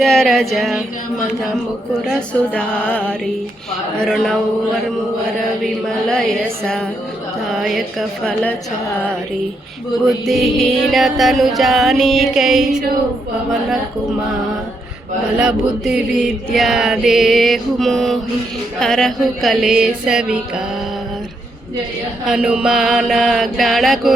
చరజ ముకుర సుధారి అరుణౌర్మువర విమలయస దాయక ఫలచారి బుద్ధిహీన తను జానీకై పవన కుమార్ బలబుద్ధి విద్యా దేహు మోహి హరహు కలేశ వికార్ హనుమాన జ్ఞానకు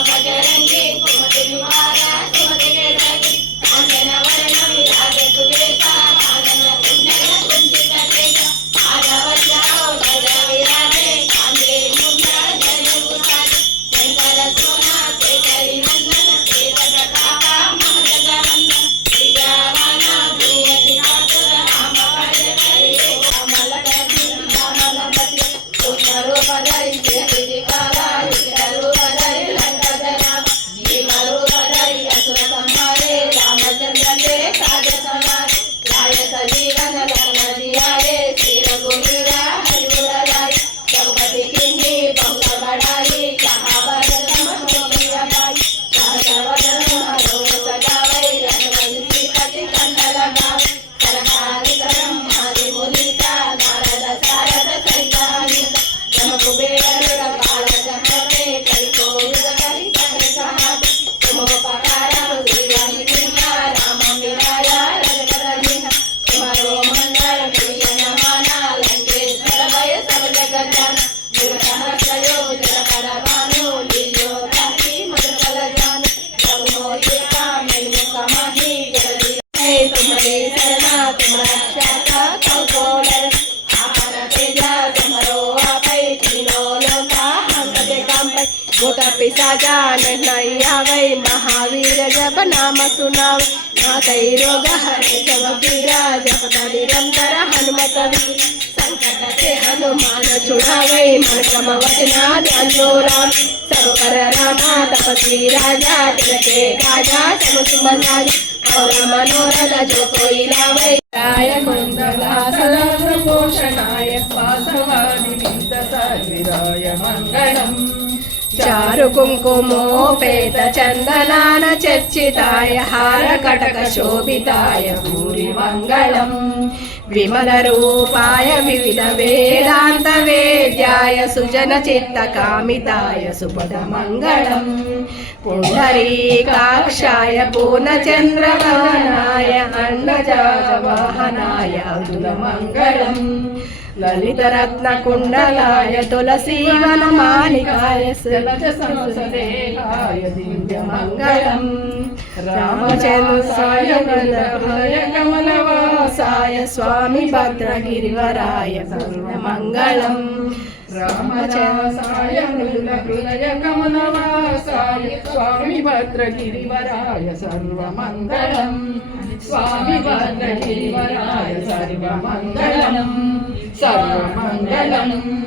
బజరంగి కుమతులు नहीं आवै महावीर जप नाम सुनाव नाथै रोग हरे सब पीरा जपत निरंतर हनुमत वीर संकट से हनुमान छुड़ावै मन क्रम वचना ध्यानो राम सब कर रामा तपस्वी राजा तिलके काजा सब सुमन और मनोरथ जो कोई लावै చారు కుంకుమోపేత చందనాన చర్చితాయ హార కటక శోభితాయ భూరి మంగళం. విమల రూపాయ వివిధ వేదాంత వేద్యాయ సుజన చిత్త కామితాయ సుపద మంగళం పుండరీకాక్షాయ పూర్ణచంద్రవనాయ అన్నజాత వాహనాయ అతుల మంగళం లలితరత్నకుండలాయ తులసీవనమాలికాయ సలజసంసదేహాయ స్వామి భద్రగిరివరాయ మంగళం రామచంద్రాయ హృదయ కమలవాసాయ స్వామి భద్రగిరివరాయ సర్వమంగళం. స్వామి భద్రగిరివరాయ సర్వమంగళం. సర్వమంగళం.